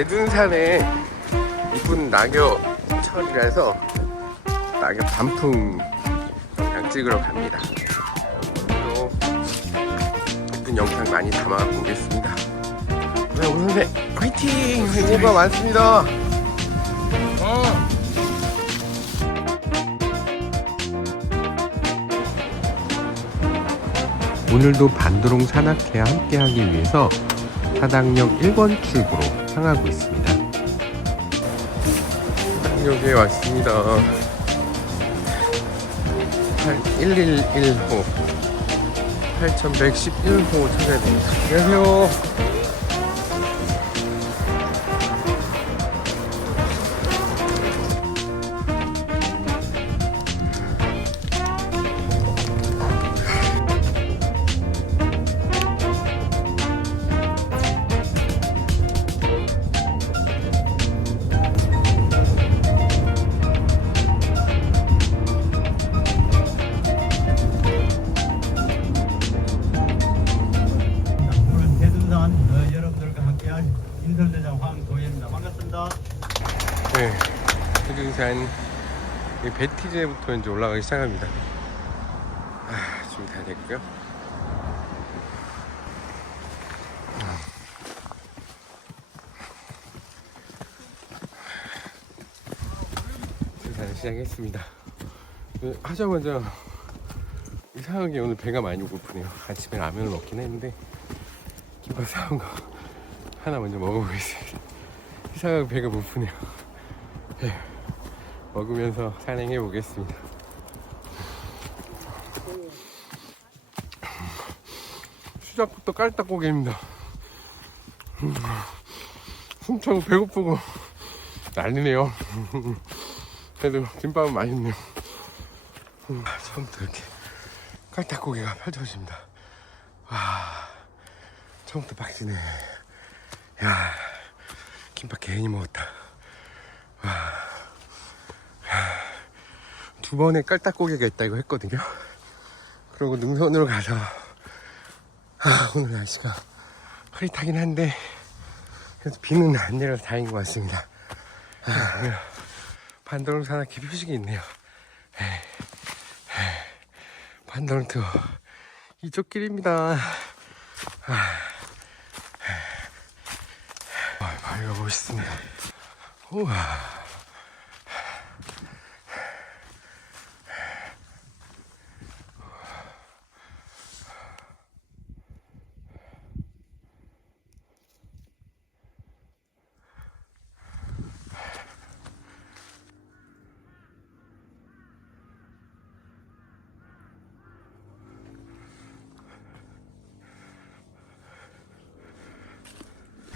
대둔산에 이쁜 낙엽 철이라서 낙엽 단풍 영상 찍으러 갑니다. 오늘도 예쁜 영상 많이 담아 보겠습니다. 네, 오늘 화이팅! 홍보가 많습니다. 오늘도 반도롱 산악회와 함께하기 위해서 사당역 1번 출구로 향하고 있습니다. 사당역에 왔습니다. 111호 8111호 찾아야 됩니다. 안녕하세요. 함께할 인선대장 황도현입니다. 반갑습니다. 네, 해준산 이 베티제부터 이제 올라가기 시작합니다. 아, 준비 다 됐고요. 등산 시작했습니다. 그, 하자마자 이상하게 오늘 배가 많이 고프네요. 아침에 라면을 먹긴 했는데 김밥 사온 거 하나 먼저 먹어보겠습니다. 이상하게 배가 고프네요. 네, 먹으면서 산행해 보겠습니다. 시작부터 깔딱고개입니다. 음, 숨차고 배고프고 난리네요. 그래도 김밥은 맛있네요. 음, 처음부터 이렇게 깔딱고개가 펼쳐집니다. 와, 처음부터 빡치네. 야, 김밥 괜히 먹었다. 두 번의 깔딱고개가 있다 이거 했거든요. 그리고 능선으로 가서 아 오늘 날씨가 흐릿하긴 한데 그래도 비는 안 내려서 다행인 것 같습니다. 아, 반도롱 산악회 표식이 있네요. 에이, 에이, 반도롱 투어 이쪽 길입니다. 아, 아, 많이 멋있습니다. 우와.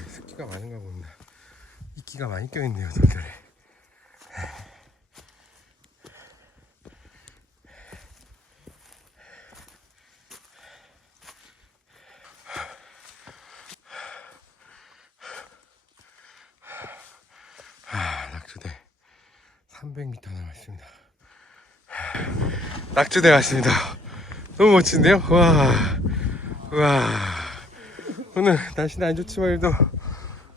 습기가 많은가 봅니다. 이끼가 많이 껴있네요, 돌들에. 아, 낙주대 300m 남았습니다. 낙주대 왔습니다. 너무 멋진데요? 와, 와. 오늘 날씨는 안 좋지만 그래도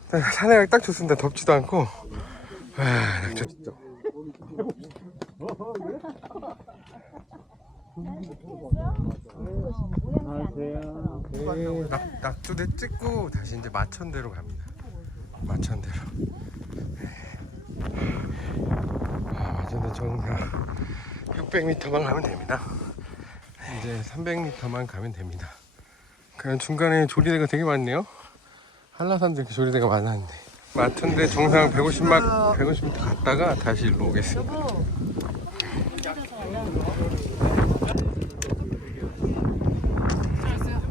산행하기 딱 좋습니다. 덥지도 않고. 와, 낙주. 네, 낙, 낙주대 찍고 다시 이제 마천대로 갑니다. 마천대로. 아, 마천대 정상 600m만 가면 됩니다. 이제 300m만 가면 됩니다. 그냥 중간에 조리대가 되게 많네요. 한라산도 이렇게 조리대가 많았는데. 마천대 정상 150막 150m 갔다가 다시 일로 오겠습니다.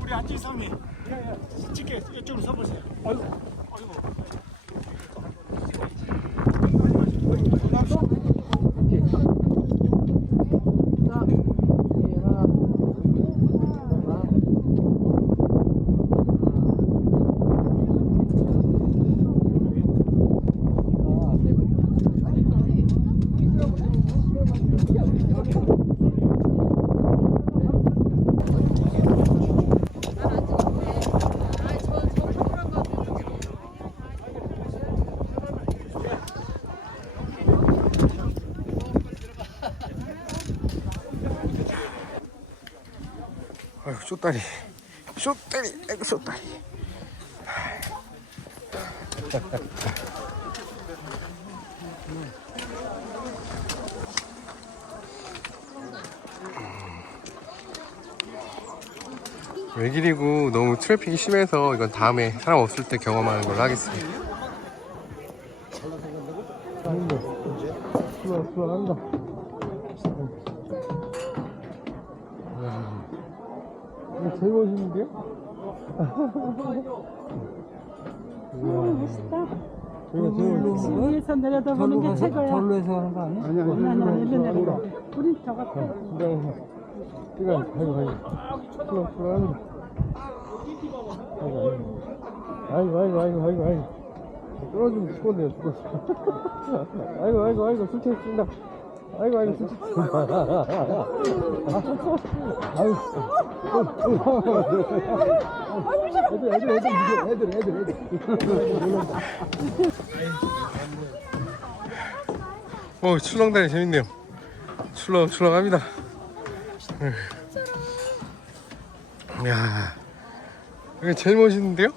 우리 안지 성이 찍게 이쪽으로 서보세요. 아이고, 아이고. 쇼다리 쇼다리 아이고 쇼다리 외길이고 너무 트래픽이 심해서 이건 다음에 사람 없을 때 경험하는 걸로 하겠습니다. 수라 수라 한다. 제일 멋있는데요? 멋있다. 이거 제일 멋있어. 위에서 내려다보는 게 최고야. 절로에서 하는 거 아니야? 아니 아니 아니, 아니, 일로 아니 내려가. 우리 저거 긴장해서 이거 아이고 수라 수라 한다. 아이고 아이고 아이고 아이고 아이고 떨어지면 죽었네요 죽었어 아이고 아이고 아이고 술 취했습니다 아이고 아이고 아이고 애들 애들 애들 애들 애들 애들 오 출렁다리 재밌네요. 출렁 출렁합니다. 야 이거 제일 멋있는데요?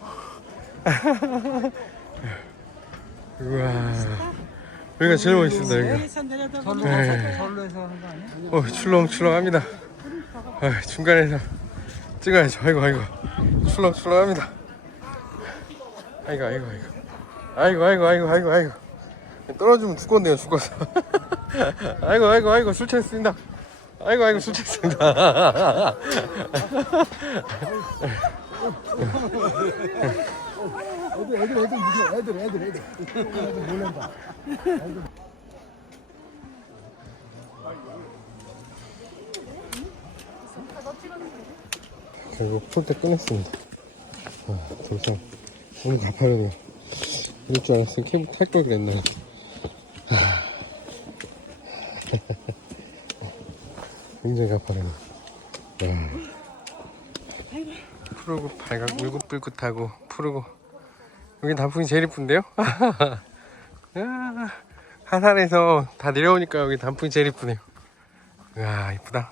우와 여기가 제일 멋있습니다 여기가. 내려다보는 네. 절로에서 하는 거 아니야? 어 출렁출렁합니다. 아, 중간에서 찍어야죠. 아이고 아이고. 출렁출렁합니다. 아이고 아이고. 아이고 아이고 아이고 아이고 아이고. 떨어지면 죽겠네요 죽어서. 아이고 아이고 아이고. 술 취했습니다. 아이고 아이고 술 취했습니다 애들 애들 애들 이겨 애들 애들. 애들 애들 놀란다 결국 폴대 꺼냈습니다. 아, 도상. 너무 가파르네요 이럴 줄 알았으면 케이블 탈 걸 그랬네. 아. 굉장히 가파르네. 야. 푸르고 발각 울긋불긋하고 푸르고 여기 단풍이 제일 이쁜데요? 야, 하산에서 다 내려오니까 여기 단풍이 제일 이쁘네요 이야 이쁘다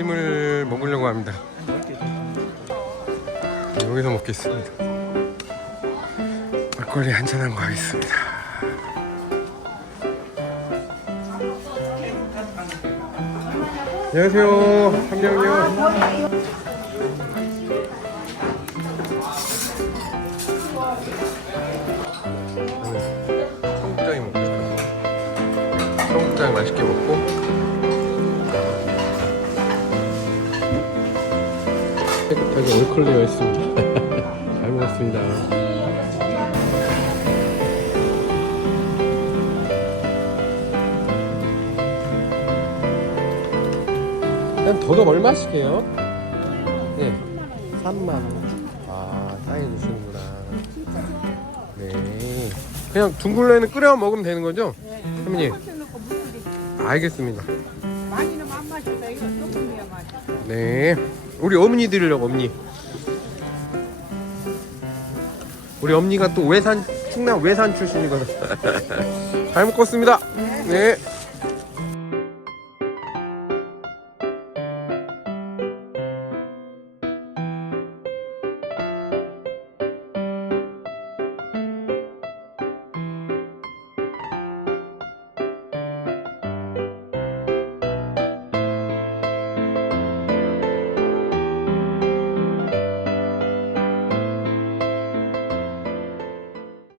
점심을 먹으려고 합니다. 여기서 먹겠습니다. 막걸리 한잔 하고 가겠습니다. 안녕하세요. 한 명이요. 청국장이 먹고 싶어서 청국장 맛있게 먹고 깨끗하게 올클리어 했습니다. 잘 먹었습니다. 일단 더덕 얼마씩 해요? 네. 3만원. 아, 싸게 주시는구나. 네. 그냥 둥글레는 끓여 먹으면 되는 거죠? 할머니. 알겠습니다. 많이는 안 마셔서 이거 조금이야 마셔. 네. 우리 어머니 드리려고 어머니. 우리 엄니가 또 외산 충남 외산 출신이거든. 잘 먹겠습니다. 네.